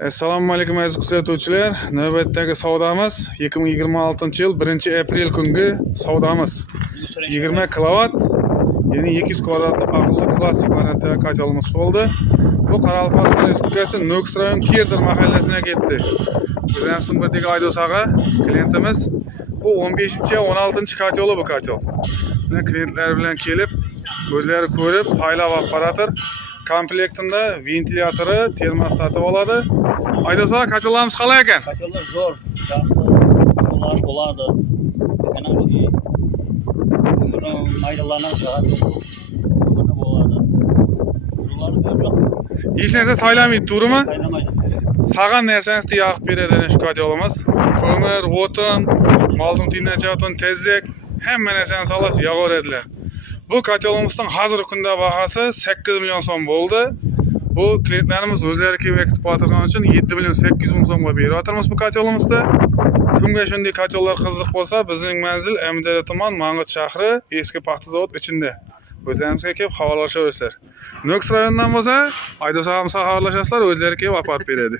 Assalomu alaykum aziz kuzatuvchilar. Navbatdagi savdamiz 2026-yil 1-aprel kungi savdamiz. 20 kilovat, ya'ni 200 kvadratli aqlli klassik variantdagi kotelimiz bo'ldi. Bu Qoraqalpog'iston Respublikasi Nukus rayon Kirdir mahallasiga ketdi. Bizning Sumqurdagi Aydos og'a klientimiz. Bu 15-16 koteli bu kotel. Buni klientlar bilan kelib, o'zlari ko'rib, saylab operator komplektida ventilyatori, termostati bo'ladi. Aydos og'a, kotellarimiz qalay ekan? Kotellar zo'r, yaxshi, ular bo'ladi. Mana shu buni maydalarni bo'ladi. Ular yo'q. Hech narsa saylamaydi, to'g'rimi? Saylamaydi. Sağan narsangizni yoqib beradi shu kotelimiz. Ko'mir, o'tin, moldin tinachotun, tezek, hamma narsani solasiz yoqaveradilar. Bu kotelimizning hozirgi kunda bahasi 8 million so'm bo'ldi. Bu klientlarimiz o'zlari kelib ekitib o'tirgani uchun 7 million 800 ming so'mga berayotirmiz bu kotelimizda. Kimga shunday kotellar qiziq bo'lsa, bizning manzil Amdara tuman, Mang'it shahri, eski paxta zavod ichida. O'zlarimizga kelib havolashaverasizlar. Nukus rayonidan bo'lsa, Aydos og'amizga havolashasizlar, o'zlari kelib olib beradi.